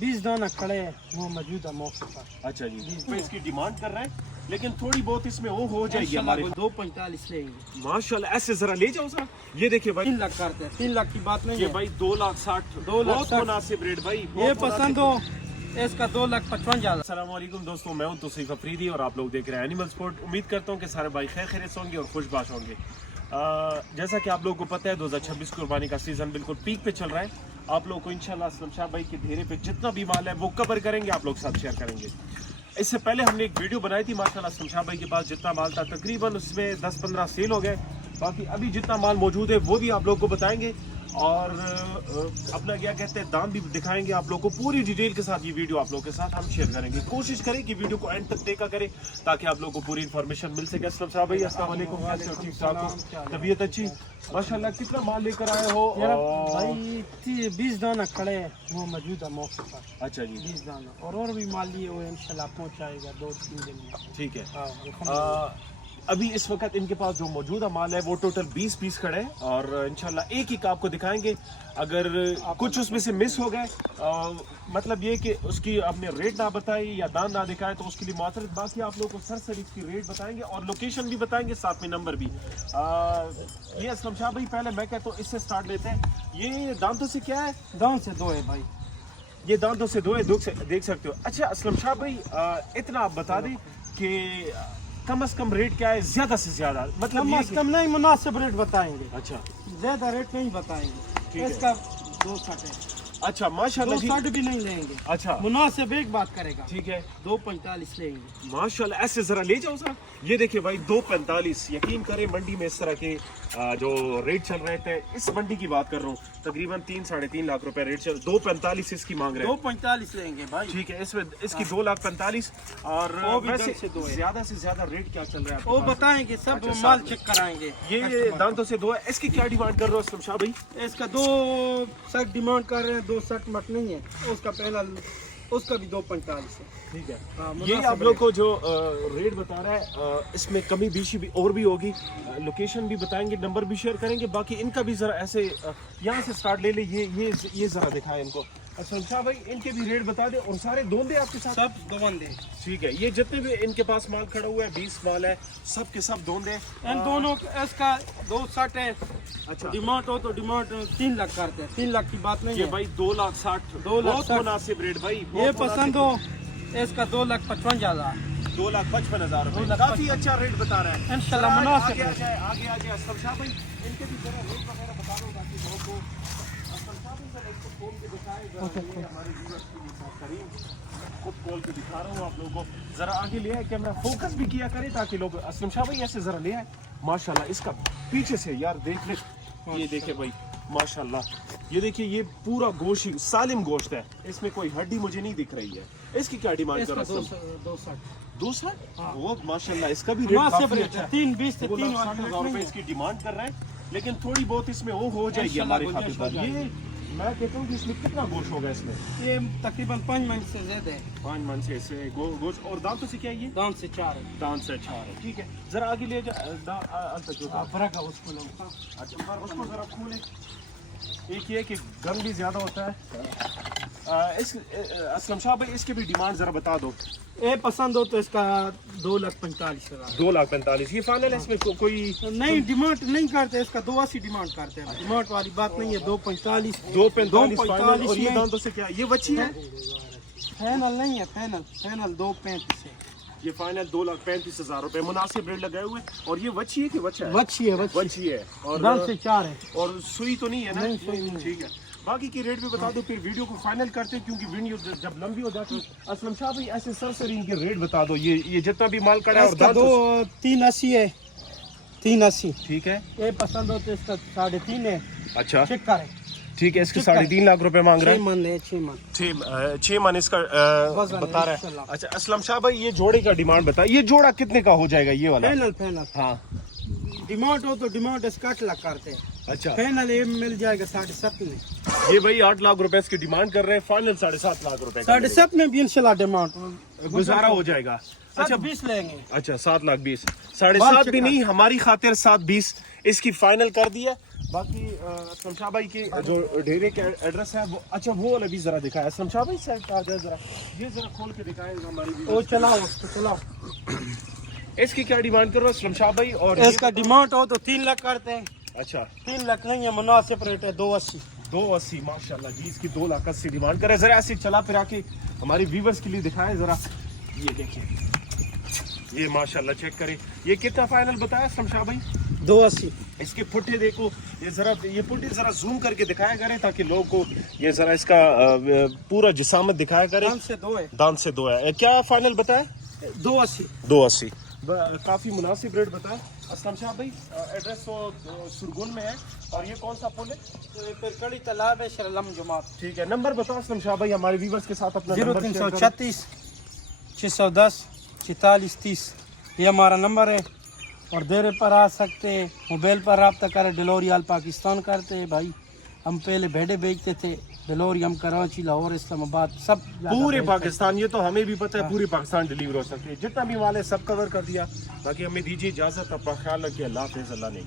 20 दाना खड़े हैं वो मौजूदा मौके पर। अच्छा जी, तो इसकी डिमांड कर रहे हैं, लेकिन थोड़ी बहुत इसमें वो हो जाएगी हमारे। 245 लेंगे माशाल्लाह, ऐसे जरा ले जाओ सर। ये देखिए भाई, 3 लाख करते हैं, 3 लाख की बात नहीं ये है भाई 2,60,000, 2,60,000 बहुत मुनासिब रेट भाई। ये पसंद हो इसका 2,55,000। अस्सलाम वालेकुम दोस्तों, मैं हूं तौसीफ अफरीदी और आप लोग देख रहे हैं एनिमल स्पोर्ट। उम्मीद करता हूं कि सारे भाई खैर खैरियत होंगे और खुशबाश होंगे। जैसा कि आप लोगों को पता है 2026 कुर्बानी का सीज़न बिल्कुल पीक पे चल रहा है। आप लोग को इंशाल्लाह असलम शाह भाई के घेरे पे जितना भी माल है वो कवर करेंगे, आप लोग साथ शेयर करेंगे। इससे पहले हमने एक वीडियो बनाई थी माशाल्लाह, असलम शाह भाई के पास जितना माल था तकरीबन उसमें 10-15 सेल हो गए। बाकी अभी जितना माल मौजूद है वो भी आप लोग को बताएंगे और अपना क्या कहते हैं दाम भी दिखाएंगे आप लोग को। पूरी डिटेल के साथ ये वीडियो आप लोग के साथ हम शेयर करेंगे। कोशिश करें कि वीडियो को एंड तक देखा करें ताकि आप लोग को पूरी इन्फॉर्मेशन मिल सके। असलम साहब भाई अस्सलाम वालेकुम, कैसे हो? ठीक ठाक हो? तबीयत अच्छी माशाल्लाह। कितना माल लेकर आए हो? भाई 20 दाना खड़े हैं वो मौजूदा मौके पर। अच्छा जी, 20 दाना और भी माल लिए हुए इंशाल्लाह पहुंचाएगा 2-3 दिन में। ठीक है। हाँ, अभी इस वक्त इनके पास जो मौजूदा माल है वो टोटल 20 पीस खड़े हैं और इंशाल्लाह एक एक आपको दिखाएंगे। अगर कुछ उसमें से मिस हो गए, मतलब ये कि उसकी आपने रेट ना बताई या दाम ना दिखाए तो उसके लिए मातरत। बाकी आप लोगों को सरसरी इसकी रेट बताएंगे और लोकेशन भी बताएंगे, साथ में नंबर भी। ये असलम शाह भाई, पहले मैं कहता हूँ इससे स्टार्ट लेते हैं। ये दांतों से क्या है? दाम से 2 है भाई, ये दांतों से 2 है, देख सकते हो। अच्छा असलम शाह भाई, इतना आप बता दें कि कम से कम रेट क्या है, ज्यादा से ज्यादा मतलब कम से कम नहीं, मुनासिब रेट बताएंगे, अच्छा ज्यादा रेट नहीं बताएंगे। इसका 260 है। अच्छा माशाल्लाह जी, 260 भी नहीं लेंगे। अच्छा मुनासिब एक बात करेगा, ठीक है, 245 लेंगे माशाल्लाह। ऐसे जरा ले जाओ सर। ये देखिए भाई 245, यकीन करें मंडी में इस तरह के जो रेट चल रहे थे, इस मंडी की बात कर रहा हूँ, तकरीबन 3-3.5 लाख रुपए रेट चल। 245 इसकी मांग रहे हैं। 245 लेंगे भाई, ठीक है, इसमें इसकी 2,45,000 और वैसे ज्यादा से ज्यादा रेट क्या चल रहा है? वो बताएंगे सब। अच्छा, माल चेक कराएंगे। ये दांतों से 2 है, इसकी क्या डिमांड कर रहे हो असलम शाह भाई? इसका 260 डिमांड कर रहे हैं, 260 मत नहीं है उसका, पहला उसका भी 245 है। ठीक है, हाँ, ये आप लोग को जो रेट बता रहा है इसमें कमी बेशी भी और भी होगी। लोकेशन भी बताएंगे, नंबर भी शेयर करेंगे। बाकी इनका भी जरा ऐसे यहाँ से स्टार्ट ले ले। ये जरा दिखाएं इनको। असलम शाह भाई इनके भी रेट बता दे और सारे दोंदे आपके साथ? सब दोंदे। ठीक है, ये जितने भी इनके पास माल खड़ा हुआ है 20 माल है, सब के सब दोंदे। इन दोनों इसका 260 है। अच्छा, डिमांड हो तो डिमांड 3 लाख करते हैं, 3 लाख की बात नहीं ये है भाई 2,60,000, 2,60,000 बहुत मुनासिब रेट भाई। ये पसंद हो इसका 2,55,000, 2,55,000 रुपए, काफी अच्छा रेट बता रहा है इंशाल्लाह मुनासिब है। आगे आ जाए असलम शाह भाई, इनके भी जरा रेट वगैरह बता दो ताकि लोगों को असलम शाह भाई जरा इसको खोल के दिखाए। जरा ये हमारे व्यूअर्स के लिए साथ करीम खुद खोल के दिखा रहा हूँ आप लोगों को। जरा आगे ले आए, कैमरा फोकस भी किया करे ताकि लोग। असलम शाह भाई ऐसे जरा ले आए। माशाल्लाह, इसका पीछे से यार देख ले, ये देखे भाई माशाल्लाह। ये देखिए, ये पूरा गोश्त ही सालिम गोश्त है, इसमें कोई हड्डी मुझे नहीं दिख रही है। इसकी क्या डिमांड कर रहा है? 260। वो माशाल्लाह, इसका भी रेट काफी अच्छा है। 320 से 3,60,000 रुपए इसकी डिमांड कर रहे हैं, लेकिन थोड़ी बहुत इसमें वो हो जाएगी हमारे खातिर। ये मैं कहता हूँ कि इसमें कितना गोश्त होगा इसमें? ये तकरीबन 5 मन से ज्यादा है। 5 मन से इससे गोश्त। और दांतों से क्या है? ये दाम से 4 है। दांत से 4 है। ठीक है, जरा आगे ले जा। उसको अच्छा, उसको जरा खोले। एक ये कि गम भी ज्यादा होता है। असलम शाह भाई इसके भी डिमांड जरा बता दो। ये पसंद हो तो इसका 2,45,000। 2,45,000 ये फाइनल है? इसमें कोई नहीं डिमांड नहीं करते, इसका 280 डिमांड करते हैं। डिमांड वाली बात नहीं है। 245 फाइनल। और ये दांतों से क्या? ये बच्ची है? फाइनल नहीं है, फाइनल 235 है। ये फाइनल 2,35,000 रुपए, मुनासिब रेट लगाए हुए। और ये बच्ची है कि बच्चा है? बच्ची है। और दाम से 4 है। और सुई तो नहीं है ना? नहीं, सुई नहीं। ठीक है, बाकी की रेट भी बता दो, फिर वीडियो को फाइनल करते हैं क्योंकि वीडियो जब लंबी हो जाती है। असलम शाह भाई ऐसे सरसरी इनके रेट बता दो। ये जितना भी माल कड़ा है और 380 है। 380। ठीक है, ये पसंद हो तो इसका 3.5 है। अच्छा चेक करें। ठीक है, इसके 3.5 लाख रुपए मांग रहे हैं। 6 मन इसका बता रहा है। अच्छा असलम शाह भाई, ये जोड़े का डिमांड बता। ये जोड़ा कितने का हो जाएगा ये वाला? फाइनल हाँ, डिमांड हो तो डिमांड इसका 8 लाख करते हैं। अच्छा, फाइनल ये मिल जाएगा 7.5 में। یہ بھائی 8 لاکھ روپے اس کی ڈیمانڈ کر رہے ہیں, فائنل 7.5 لاکھ روپے کا 7.5 میں بھی انشاءاللہ ڈیمانڈ گزارا ہو جائے گا. اچھا 20 لیں گے. اچھا 7,20,000, 7.5 بھی نہیں, ہماری خاطر 7.20 اس کی فائنل کر دی ہے. باقی اسلم شاہ بھائی کی جو ڈیرے کا ایڈریس ہے وہ, اچھا وہ والا بھی ذرا دکھائے اسلم شاہ بھائی سائڈ پہ آ جائے ذرا, یہ ذرا کھول کے دکھائے ہماری. وہ چلاؤ اس کو چلاؤ. اس کی کیا ڈیمانڈ کر رہا ہے اسلم شاہ بھائی؟ اور اس کا ڈیمانڈ ہو تو 3 لاکھ کرتے ہیں. اچھا 3 لاکھ نہیں ہے, مناسب ریٹ ہے 280. 280 ماشاءاللہ جی, اس کی 2,80,000 ڈیمانڈ کرے. ذرا ایسے چلا پھر آ کے ہماری ویورز کے لیے دکھائیں ذرا. یہ دیکھیں, یہ ماشاءاللہ چیک کریں, یہ کتنا فائنل بتایا اسلم شاہ بھائی؟ 280. اس کے پٹھے دیکھو, یہ ذرا یہ پٹھے ذرا زوم کر کے دکھایا کریں تاکہ لوگوں کو یہ ذرا اس کا پورا جسامت دکھایا کریں. دان سے 2 ہے. دان سے 2 ہے. کیا فائنل بتایا؟ 280. 280. کافی مناسب ریٹ بتایا اسلم شاہ بھائی. ایڈریس تو سرگون میں ہے. اور یہ کون سا پل ہے؟ پھر کڑی تالاب ہے, شرلم جماعت. ٹھیک ہے, نمبر بتاؤ اسلم شاہ بھائی ہمارے ویورز کے ساتھ اپنا. 0336 610 4430 یہ ہمارا نمبر ہے. اور دیرے پر آ سکتے, موبائل پر رابطہ کرے. ڈیلیوری آل پاکستان کرتے ہیں بھائی. ہم پہلے بھیڑے بیچتے تھے, ڈیلیوری ہم کراچی, لاہور, اسلام آباد سب پورے پاکستان. یہ تو ہمیں بھی پتہ ہے پورے پاکستان ڈیلیور ہو سکتے ہیں. جتنا بھی مال ہے سب کور کر دیا. باقی ہمیں دیجیے اجازت, اپنا خیال رکھیے. اللہ حافظ. اللہ نے